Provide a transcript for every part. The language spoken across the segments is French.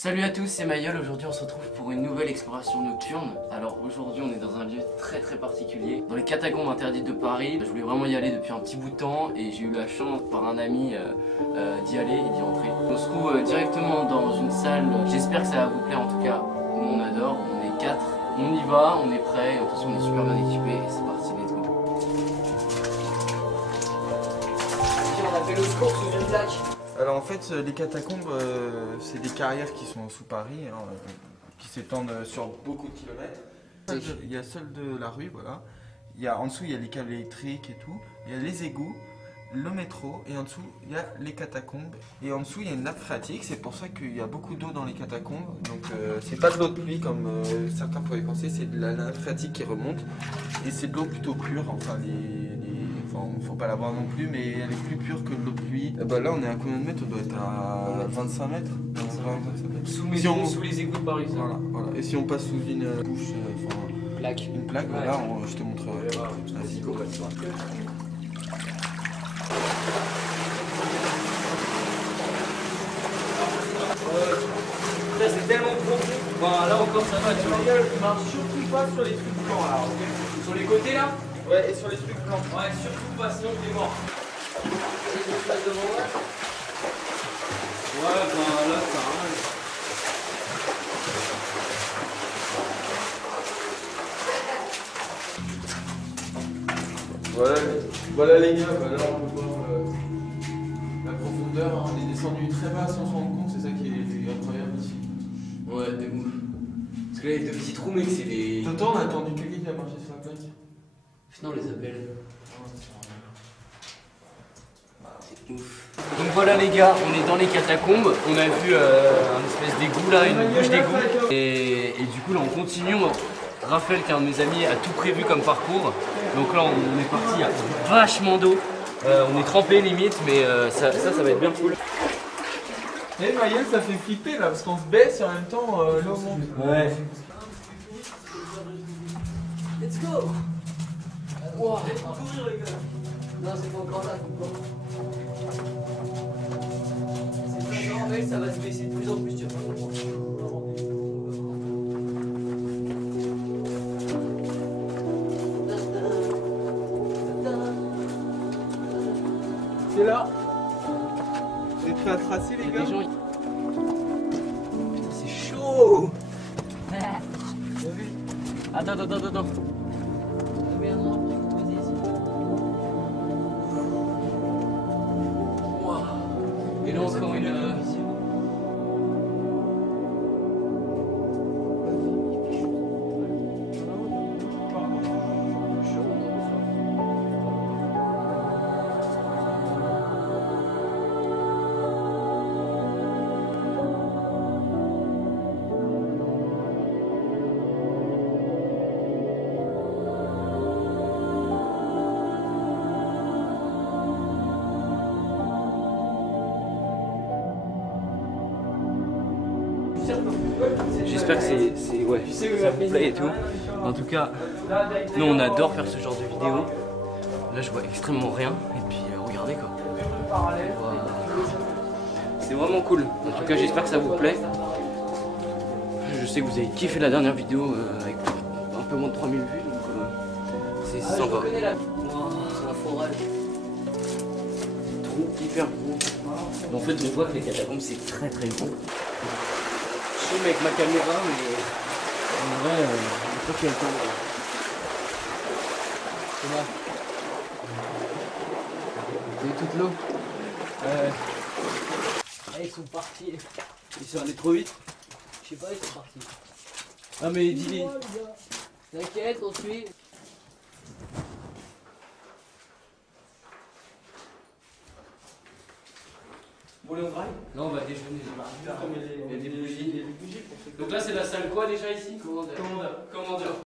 Salut à tous, c'est Mayol. Aujourd'hui on se retrouve pour une nouvelle exploration nocturne. Alors aujourd'hui on est dans un lieu très particulier, dans les catacombes interdites de Paris. Je voulais vraiment y aller depuis un petit bout de temps et j'ai eu la chance par un ami d'y aller et d'y entrer. On se trouve directement dans une salle, j'espère que ça va vous plaire en tout cas. Nous on adore, on est 4, on y va, on est prêt, de toute façon on est super bien équipé et c'est parti, let's go. On a fait le score sous une plaque. Alors en fait les catacombes c'est des carrières qui sont sous Paris, hein, qui s'étendent sur beaucoup de kilomètres. Il y a celle de la rue, voilà. En dessous il y a les câbles électriques et tout. Il y a les égouts, le métro et en dessous il y a les catacombes. Et en dessous il y a une nappe phréatique, c'est pour ça qu'il y a beaucoup d'eau dans les catacombes. Donc c'est pas de l'eau de pluie comme certains pourraient penser, c'est de la nappe phréatique qui remonte. Et c'est de l'eau plutôt pure, enfin faut pas la boire non plus, mais elle est plus pure que de l'eau de pluie. Bah là on est à combien de mètres? On doit être à 25 mètres. 25 mètres. Sous les égouts de Paris. Voilà. Et si on passe sous une couche, une plaque, ouais. voilà, je te montrerai. Vas-y, go, c'est tellement profond. Bon, là encore ça va, tu vois. Je marche surtout pas sur les trucs blancs là, ok? Sur les côtés là? Ouais, et sur les trucs blancs. Ouais, surtout pas, sinon t'es mort. Ouais, ben là ça va. Voilà les gars, bah là on peut voir la profondeur, hein. On est descendu très bas sans se rendre compte, c'est ça qui est incroyable ici. Ouais, de ouf. Parce que là, les deux petits trous, mec, c'est des. T'entends, on a attendu quelqu'un qui a marché sur la plaque. Sinon, on les appelle. C'est ouf. Donc voilà les gars, on est dans les catacombes. On a vu un espèce d'égout là, une bouche d'égout. Et du coup, là, on continue. Raphaël, qui est un de mes amis, a tout prévu comme parcours. Donc là, on est parti, il y a vachement d'eau. On est trempé limite, mais ça va être bien cool. Eh Mayel, ça fait flipper là parce qu'on se baisse et en même temps l'eau monte. Ouais. Let's go! Wow. Courir les gars! Non, c'est pas encore là, c'est pas genre, mec, ça va se baisser de plus en plus, tu vas pas comprendre. C'est là. Vous êtes prêts à tracer les gars? Putain, c'est chaud! Attends. Et là encore une. J'espère que ça vous plaît et tout. En tout cas, nous on adore faire ce genre de vidéo. Là je vois extrêmement rien et puis regardez quoi. Wow. C'est vraiment cool. En tout cas j'espère que ça vous plaît. Je sais que vous avez kiffé la dernière vidéo avec un peu moins de 3000 vues donc c'est sympa. Wow, c'est la forêt. Trop hyper gros. En fait on voit que les catacombes c'est très gros. Je filme avec ma caméra mais en vrai je sais pas quel temps. C'est là. C'est toute l'eau. Ah, ils sont partis. Ils sont allés trop vite. Je sais pas, ils sont partis. Ah mais dis-les. T'inquiète, on suit. Vous voulez on graille? Non, on va déjeuner. Il y a des bougies. Donc là, c'est la salle quoi déjà ici? Commandeur.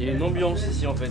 Il y a une ambiance ici en fait.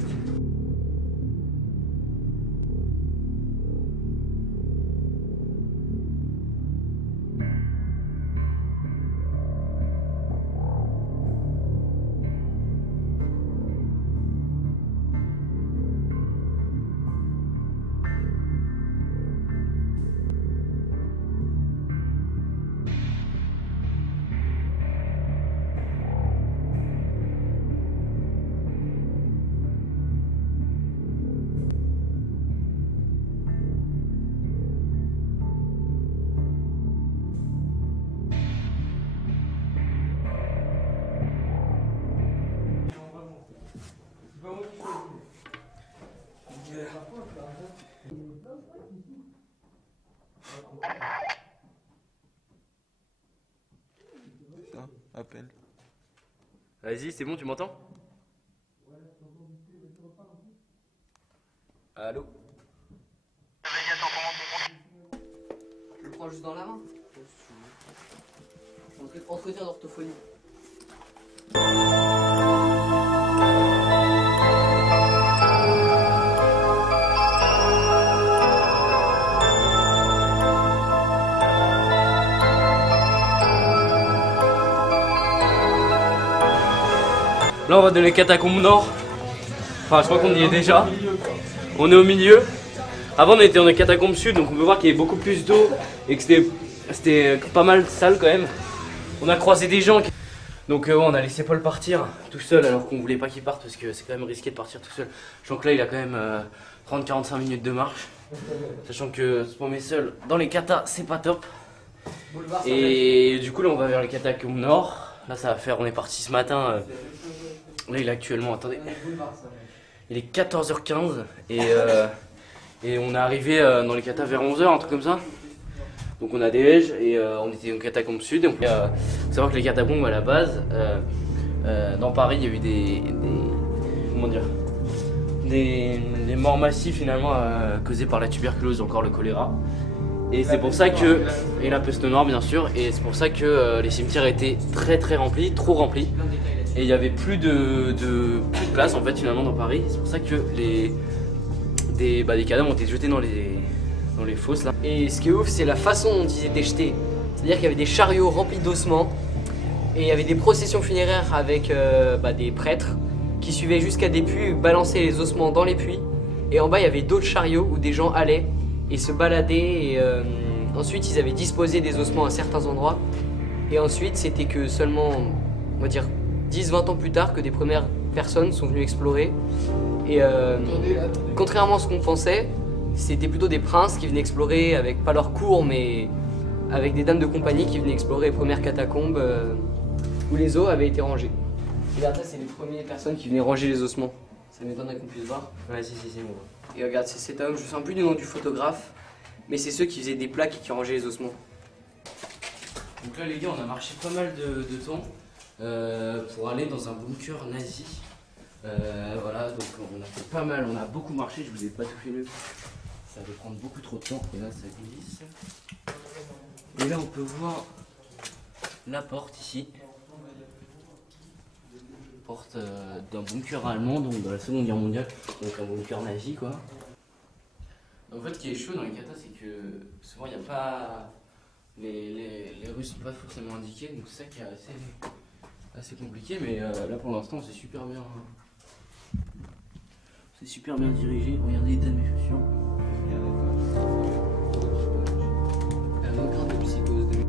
Ça, appelle. Vas-y, c'est bon, tu m'entends? Allô? Je le prends juste dans la main. Entretien d'orthophonie. Là, on va dans les catacombes nord. Enfin, je crois qu'on y est déjà. On est au milieu. Avant, on était dans les catacombes sud, donc on peut voir qu'il y avait beaucoup plus d'eau et que c'était pas mal sale quand même. On a croisé des gens. Donc, on a laissé Paul partir tout seul alors qu'on voulait pas qu'il parte parce que c'est quand même risqué de partir tout seul. Sachant que là, il a quand même 30-45 minutes de marche. Sachant que se promener seul dans les catas, c'est pas top. Et du coup, là, on va vers les catacombes nord. Là, ça va faire, on est parti ce matin. Là, il est actuellement, attendez, il est 14h15 et on est arrivé dans les catas vers 11h, un truc comme ça. Donc on a déj et on était dans les catacombes sud. Il faut savoir que les catacombes à la base, dans Paris, il y a eu comment dire, des morts massives finalement causées par la tuberculose, encore le choléra. Et c'est pour ça que, et la peste noire bien sûr, et c'est pour ça que les cimetières étaient très remplis, trop remplis. Et il n'y avait plus de place en fait finalement dans Paris. C'est pour ça que des cadavres ont été jetés dans les fosses là. Et ce qui est ouf, c'est la façon dont ils étaient jetés. C'est-à-dire qu'il y avait des chariots remplis d'ossements et il y avait des processions funéraires avec des prêtres qui suivaient jusqu'à des puits, balançaient les ossements dans les puits. Et en bas, il y avait d'autres chariots où des gens allaient et se baladaient. Et ensuite, ils avaient disposé des ossements à certains endroits. Et ensuite, c'était que seulement, on va dire, 10-20 ans plus tard que des premières personnes sont venues explorer. Et contrairement à ce qu'on pensait, c'était plutôt des princes qui venaient explorer avec pas leur cour mais avec des dames de compagnie qui venaient explorer les premières catacombes où les os avaient été rangés. Regarde, ça c'est les premières personnes qui venaient ranger les ossements. Ça m'étonnerait qu'on puisse voir. Ouais, si, c'est bon. Et regarde, c'est cet homme, je ne sais plus du nom du photographe, mais c'est ceux qui faisaient des plaques et qui rangeaient les ossements. Donc là les gars, on a marché pas mal de temps pour aller dans un bunker nazi. Voilà, donc on a fait pas mal, on a beaucoup marché, je vous ai pas tout filmé. Ça va prendre beaucoup trop de temps, et là ça glisse. Et là on peut voir la porte ici. Porte d'un bunker allemand, donc de la Seconde Guerre mondiale, donc un bunker nazi quoi. En fait, ce qui est chaud dans les catas, c'est que souvent il n'y a pas. Les rues sont pas forcément indiquées, donc c'est ça qui est assez compliqué, mais là pour l'instant c'est super bien. C'est super bien dirigé. Regardez l'état de mes chaussures. Elle manque un peu de psychose de...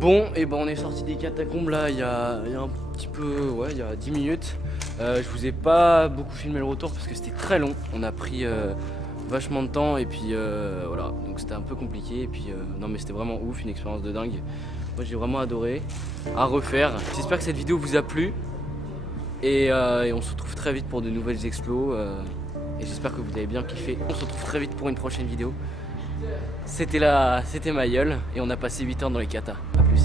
Bon, et ben on est sorti des catacombes là il y a un petit peu, ouais, il y a 10 minutes. Je vous ai pas beaucoup filmé le retour parce que c'était très long. On a pris vachement de temps et puis voilà, donc c'était un peu compliqué. Et puis non mais c'était vraiment ouf, une expérience de dingue. Moi j'ai vraiment adoré, à refaire. J'espère que cette vidéo vous a plu et on se retrouve très vite pour de nouvelles explos. Et j'espère que vous avez bien kiffé. On se retrouve très vite pour une prochaine vidéo. C'était Mayol et on a passé 8 heures dans les catas. A plus.